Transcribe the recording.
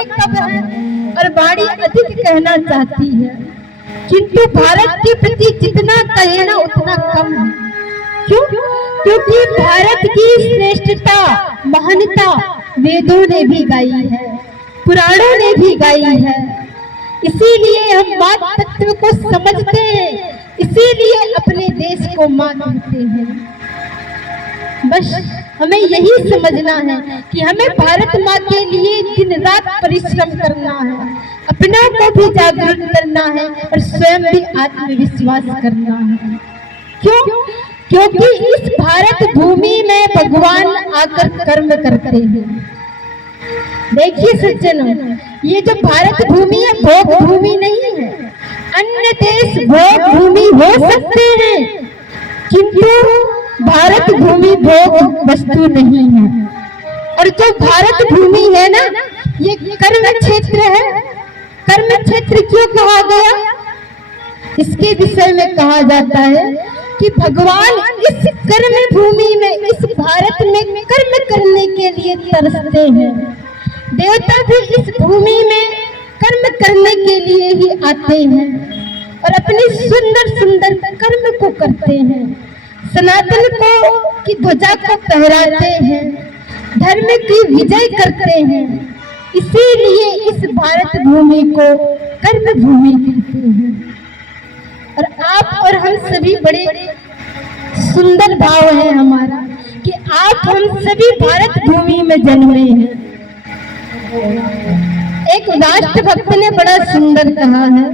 समय कब है और वाणी अधिक कहना चाहती है, किंतु भारत के प्रति जितना कहे ना उतना कम है। क्यों? क्योंकि भारत की श्रेष्ठता महानता वेदों ने भी गाई है, पुराणों ने भी गाई है। इसीलिए हम माँ तत्व को समझते हैं, इसीलिए अपने देश को माँ कहते हैं। बस हमें यही समझना है कि हमें भारत माँ के लिए दिन रात परिश्रम करना है, अपनों को भी जागरूक करना है और स्वयं भी आत्मविश्वास करना है। क्यों? क्योंकि इस भारत भूमि में भगवान आकर कर्म करते हैं। देखिए सज्जनों, ये जो भारत भूमि है भोग भूमि नहीं है। अन्य देश भोग भूमि हो सकते हैं, किंतु भारत भूमि भोग वस्तु नहीं है। और जो भारत भूमि है ना, ये कर्म क्षेत्र है। कर्म क्षेत्र क्यों कहा गया? इसके विषय में कहा जाता है कि भगवान इस कर्म भूमि में, इस भारत में कर्म करने के लिए तरसते हैं। देवता भी इस भूमि में कर्म करने के लिए ही आते हैं और अपने सुंदर सुंदर कर्म को करते हैं, सनातन को की ध्वजा को फहराते हैं, धर्म की विजय करते हैं। इसीलिए इस भारत भूमि को कर्म भूमि कहते हैं। और आप और हम सभी बड़े सुंदर भाव है हमारा कि आप हम सभी भारत भूमि में जन्मे हैं। एक राष्ट्रभक्त ने बड़ा सुंदर कहा है